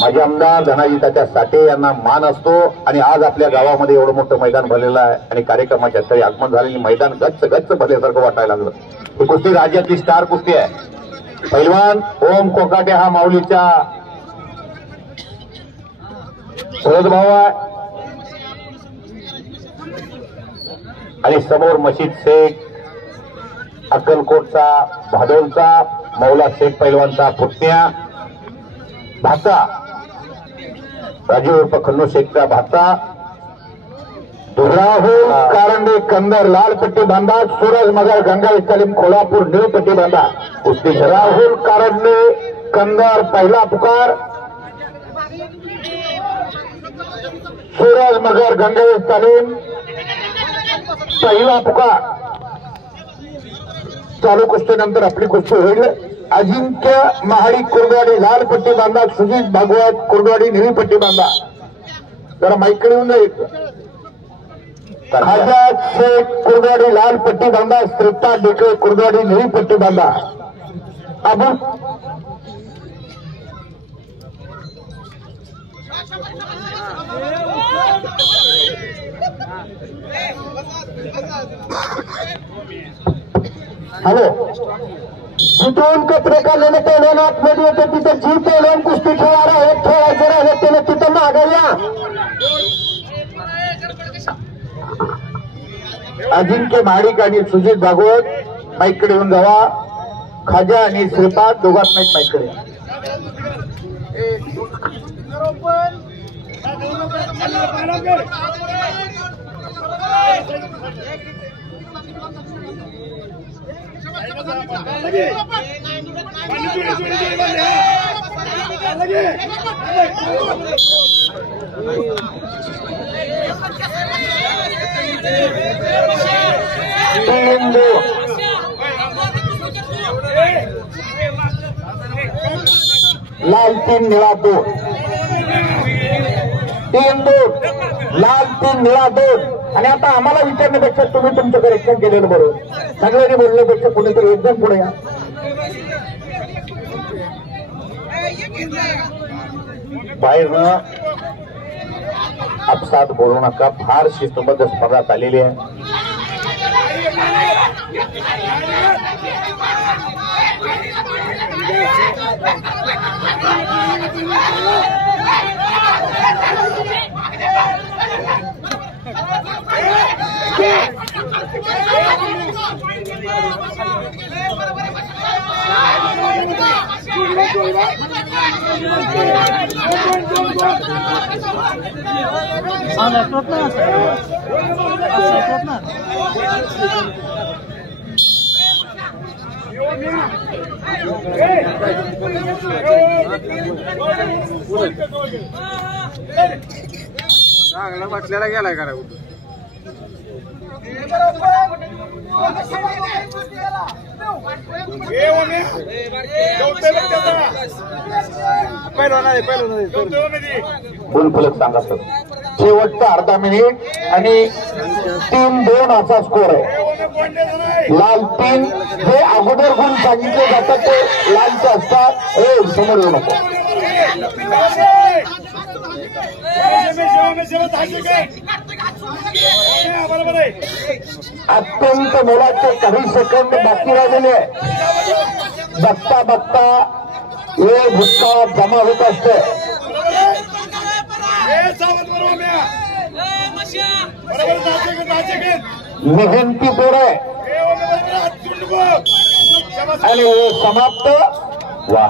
माझे आमदार धनाजीतात्या साठे यांना मान असतो आणि आज आपल्या गावामध्ये एवढं मोठं मैदान भरलेलं आहे आणि कार्यक्रमाच्या स्थळी आगमन झाले. मैदान गच्च गच्च भरल्यासारखं वाटायला लागलं. ही कुस्ती राज्यातली स्टार कुस्ती आहे. पैलवान ओम कोकाटे हा माऊलीचा सहज भाऊ आहे आणि समोर मशीद शेख अक्कलकोटचा भादोलचा मौला शेख पैलवानचा पुतण्या भाता राजीव उर्फ खन्नू शेखचा भाता राहुल कारंडे कंदर लाल पट्टी बांधा सूरज मगर गंगा इस्तालीम कोल्हापूर निळ पट्टी बांधा कुस्ती राहुल कारंडे कंदर पहिला पुकार सूरज मगर गंगा इस्तालीम पहिला पुकार. चालू कुस्तीनंतर आपली कुस्ती होईल. अजिंक्य महाडी कुर्डवाडी लाल पट्टी बांधा सुजित भागवत कुर्डवाडी निळी पट्टी बांधा. जरा माईकडे येऊन जाईल. खाजा शेख कुर्डवाडी लाल पट्टी बांधा श्रीता डेके कुर्डवाडी निळी पट्टी बांधा. अबू हॅलो जिथून पत्रिका लेणे पैलवान आतमध्ये येते तिथे जी पैलवान कुस्ती खेळणार आहे खेळायचं राहिले त्याने तिथं मागे या. अजिंक्य महाडिक आणि सुजित भागवत माईकडे येऊन जावा. खाजा आणि श्रीपाद दोघात नाहीत माईकडे. लाल 3 निळा 2 3-2 लाल 3 निळा 2. आणि आता आम्हाला विचारण्यापेक्षा तुम्ही तुमचं करेक्शन केलेलं बरोबर. सगळ्यांनी बोलण्यापेक्षा कोणीतरी एकदम पुढे या. बाहेरनं अपसात बोलू नका. फार शिस्तबद्ध स्पर्धा चाललेली आहे. चांगला वाटलेला गेलाय करा कुठं फलक सांगा सर. शेवटचा अर्धा मिनिट आणि 3-2 असा स्कोर आहे. लाल 3 जे अगोदर गुण सांगितले जातात ते लालचे असतात. हे समोर येऊ नको. अत्यंत मोलाचे काही सेकंद बाकी राहिलेले आहे. बघता बघता वेळ भूतकाळात जमा होत असते. मेहनती पोर आहे आणि समाप्त. वा